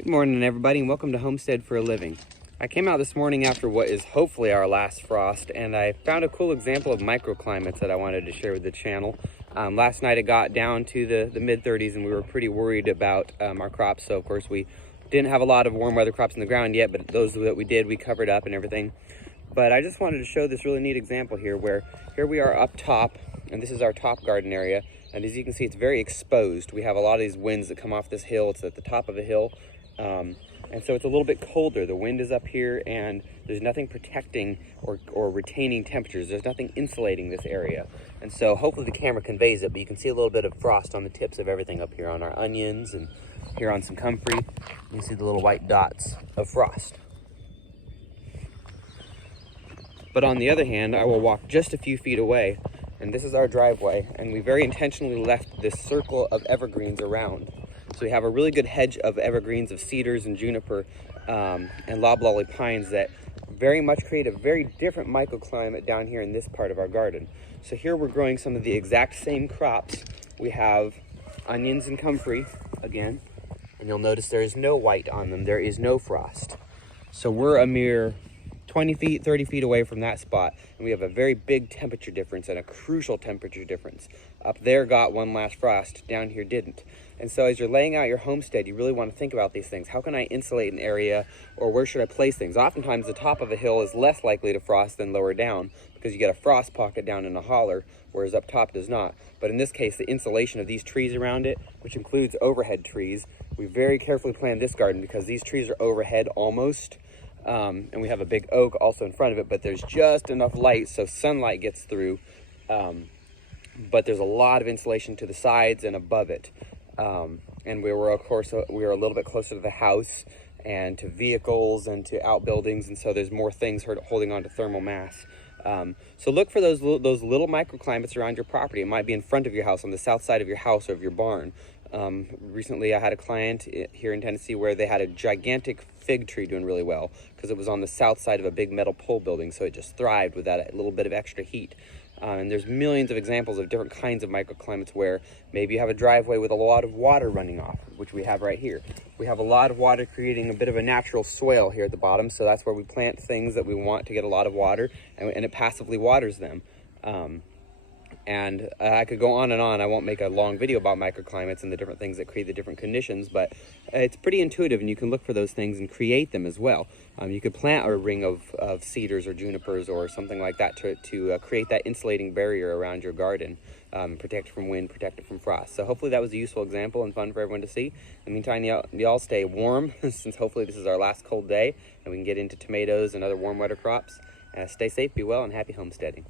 Good morning, everybody, and welcome to Homestead for a Living. I came out this morning after what is hopefully our last frost, and I found a cool example of microclimates that I wanted to share with the channel. Last night it got down to the mid-30s, and we were pretty worried about our crops. So, of course, we didn't have a lot of warm weather crops in the ground yet, but those that we did, we covered up and everything. But I just wanted to show this really neat example here, where here we are up top, and this is our top garden area. And as you can see, it's very exposed. We have a lot of these winds that come off this hill. It's at the top of a hill. And so it's a little bit colder. The wind is up here, and there's nothing protecting or retaining temperatures. There's nothing insulating this area. And so hopefully the camera conveys it, but you can see a little bit of frost on the tips of everything up here on our onions and here on some comfrey. You can see the little white dots of frost. But on the other hand, I will walk just a few feet away, and this is our driveway, and we very intentionally left this circle of evergreens around. So we have a really good hedge of evergreens, of cedars and juniper and loblolly pines that very much create a very different microclimate down here in this part of our garden. So here we're growing some of the exact same crops. We have onions and comfrey again, and you'll notice there is no white on them. There is no frost. So we're a mere 20 feet, 30 feet away from that spot, and we have a very big temperature difference and a crucial temperature difference. Up there got one last frost, down here didn't. And so as you're laying out your homestead, you really want to think about these things. How can I insulate an area, or where should I place things? Oftentimes the top of a hill is less likely to frost than lower down, because you get a frost pocket down in a holler, whereas up top does not. But in this case, the insulation of these trees around it, which includes overhead trees, we very carefully planned this garden because these trees are overhead almost. And we have a big oak also in front of it, but there's just enough light so sunlight gets through, but there's a lot of insulation to the sides and above it. And we were, of course, a little bit closer to the house and to vehicles and to outbuildings, and so there's more things holding on to thermal mass. So look for those little microclimates around your property. It might be in front of your house, on the south side of your house or of your barn. Recently I had a client here in Tennessee where they had a gigantic fig tree doing really well because it was on the south side of a big metal pole building, so it just thrived with that little bit of extra heat. And there's millions of examples of different kinds of microclimates where maybe you have a driveway with a lot of water running off, which we have right here. We have a lot of water creating a bit of a natural swale here at the bottom, so that's where we plant things that we want to get a lot of water, and it passively waters them. And I could go on and on. I won't make a long video about microclimates and the different things that create the different conditions, but it's pretty intuitive, and you can look for those things and create them as well. You could plant a ring of cedars or junipers or something like that to create that insulating barrier around your garden, protect it from wind, protect it from frost. So hopefully that was a useful example and fun for everyone to see. In the meantime, y'all stay warm since hopefully this is our last cold day and we can get into tomatoes and other warm weather crops. Stay safe, be well, and happy homesteading.